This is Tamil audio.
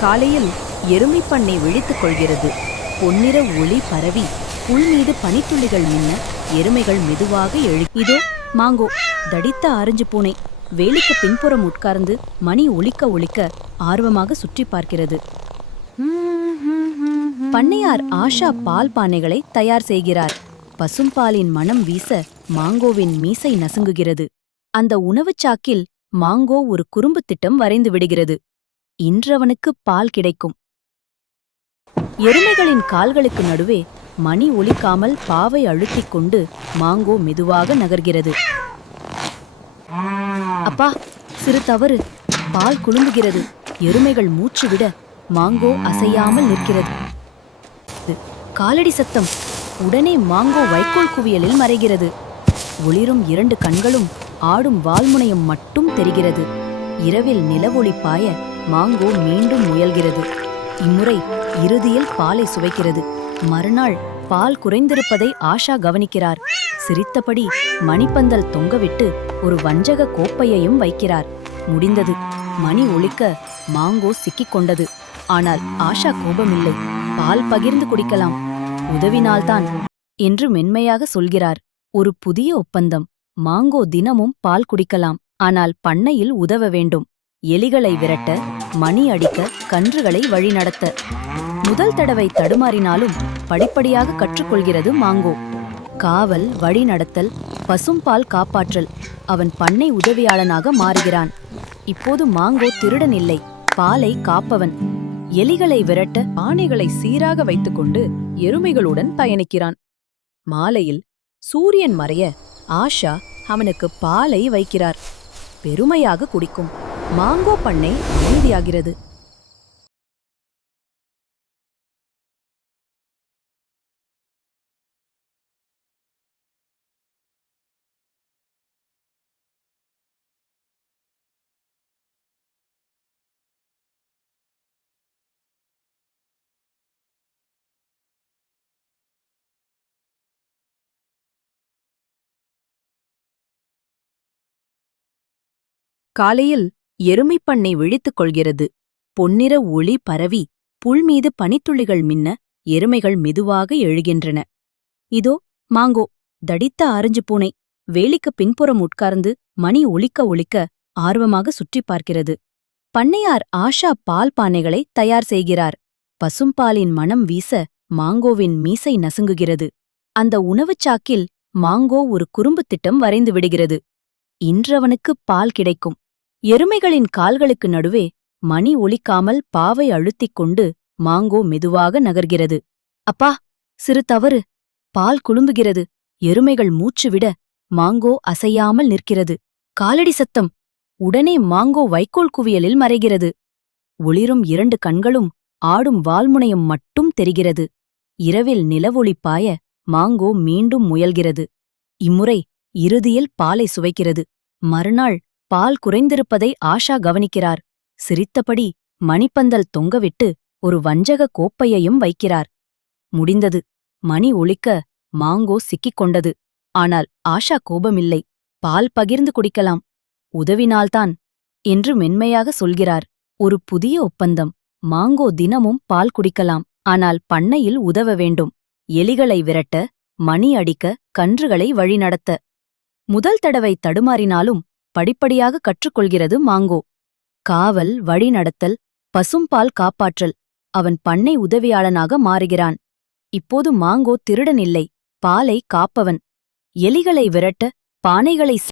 காலையில் எருமைப் பண்ணை விழித்துக் கொள்கிறது. பொன்னிற ஒளி பரவி புல் மீது பனித்துளிகள் மின்ன எருமைகள் மெதுவாக எழு இதோ மாங்கோ தடித்த ஆரஞ்சு பூனை வேலிக்கு பின்புறம் உட்கார்ந்து மணி ஒலிக்க ஒலிக்க ஆர்வமாக சுற்றி பார்க்கிறது. பண்ணையார் ஆஷா பால் பானைகளை தயார் செய்கிறார். பசும்பாலின் மனம் வீச மாங்கோவின் மீசை நசுங்குகிறது. அந்த உணவுச் சாக்கில் மாங்கோ ஒரு குறும்பு திட்டம் வரைந்து விடுகிறது. இன்றவனுக்கு பால் கிடைக்கும். எருமைகளின் கால்களுக்கு நடுவே மணி ஒலிக்காமல் பாவை அழுத்திக் கொண்டு மாங்கோ மெதுவாக நகர்கிறது. அப்பா சிறு தவறு. பால் குலுங்குகிறது. எருமைகள் மூச்சுவிட மாங்கோ அசையாமல் நிற்கிறது. காலடி சத்தம். உடனே மாங்கோ வைக்கோல் குவியலில் மறைகிறது. ஒளிரும் இரண்டு கண்களும் ஆடும் வால்முனையும் மட்டும் தெரிகிறது. இரவில் நிலவொளி பாய மாங்கோ மீண்டும் முயல்கிறது. இம்முறை இறுதியில் பாலை சுவைக்கிறது. மறுநாள் பால் குறைந்திருப்பதை ஆஷா கவனிக்கிறார். சிரித்தபடி மணிப்பந்தல் தொங்கவிட்டு ஒரு வஞ்சக கோப்பையையும் வைக்கிறார். முடிந்தது. மணி ஒழிக்க மாங்கோ சிக்கிக் கொண்டது ஆனால் ஆஷா கோபமில்லை. பால் பகிர்ந்து குடிக்கலாம். உதவினால்தான் என்று மென்மையாக சொல்கிறார். ஒரு புதிய ஒப்பந்தம். மாங்கோ தினமும் பால் குடிக்கலாம். ஆனால் பண்ணையில் உதவ வேண்டும். எலிகளை விரட்ட மணி அடிக்க கன்றுகளை வழிநடத்த. முதல் தடவை தடுமாறினாலும் படிப்படியாக கற்றுக்கொள்கிறது மாங்கோ. காவல் வழிநடத்தல் பசும்பால் காப்பாற்றல். அவன் பண்ணை உதவியாளனாக மாறுகிறான். இப்போது மாங்கோ திருடன் இல்லை பாலை காப்பவன். எலிகளை விரட்ட ஆணைகளை சீராக வைத்துக்கொண்டு எருமைகளுடன் பயணிக்கிறான். மாலையில் சூரியன் மறைய ஆஷா அவனுக்கு பாலை வைக்கிறார். பெருமையாக குடிக்கும். மாங்கோ பண்ணை அமைதியாகிறது. காலையில் எருமைப் பண்ணை விழித்துக் கொள்கிறது. பொன்னிற ஒளி பரவி புல்மீது பனித்துளிகள் மின்ன எருமைகள் மெதுவாக எழுகின்றன. இதோ மாங்கோ தடித்த ஆரஞ்சு பூனை வேலிக்கு பின்புறம் உட்கார்ந்து மணி ஒலிக்க ஒலிக்க ஆர்வமாக சுற்றிப் பார்க்கிறது. பண்ணையார் ஆஷா பால் பானைகளை தயார் செய்கிறார். பசும்பாலின் மனம் வீச மாங்கோவின் மீசை நசுங்குகிறது. அந்த உணவுச் சாக்கில் மாங்கோ ஒரு குறும்புத் திட்டம் வரைந்து விடுகிறது. இன்றவனுக்கு பால் கிடைக்கும். எருமைகளின் கால்களுக்கு நடுவே மணி ஒலிக்காமல் பாவை அழுத்திக் கொண்டு மாங்கோ மெதுவாக நகர்கிறது. அப்பா சிறு தவறு. பால் குலும்புகிறது எருமைகள் மூச்சுவிட மாங்கோ அசையாமல் நிற்கிறது. காலடி சத்தம். உடனே மாங்கோ வைக்கோல் குவியலில் மறைகிறது. ஒளிரும் இரண்டு கண்களும் ஆடும் வால்முனையும் மட்டும் தெரிகிறது. இரவில் நிலவொளி பாய மாங்கோ மீண்டும் முயல்கிறது. இம்முறை இறுதியில் பாலை சுவைக்கிறது. மறுநாள் பால் குறைந்திருப்பதை ஆஷா கவனிக்கிறார். சிரித்தபடி மணிப்பந்தல் தொங்கவிட்டு ஒரு வஞ்சக கோப்பையையும் வைக்கிறார். முடிந்தது. மணி ஒழிக்க மாங்கோ சிக்கிக் கொண்டது. ஆனால் ஆஷா கோபமில்லை. பால் பகிர்ந்து குடிக்கலாம். உதவினால்தான் என்று மென்மையாக சொல்கிறார். ஒரு புதிய ஒப்பந்தம். மாங்கோ தினமும் பால் குடிக்கலாம். ஆனால் பண்ணையில் உதவ வேண்டும். எலிகளை விரட்ட மணி அடிக்க கன்றுகளை வழிநடத்த. முதல் தடவை தடுமாறினாலும் படிப்படியாக கற்றுக்கொள்கிறது மாங்கோ. காவல் வழிநடத்தல் பசும்பால் காப்பாற்றல். அவன் பண்ணை உதவியாளனாக மாறுகிறான். இப்போது மாங்கோ திருடன் இல்லை. பாலை காப்பவன். எலிகளை விரட்ட பானைகளை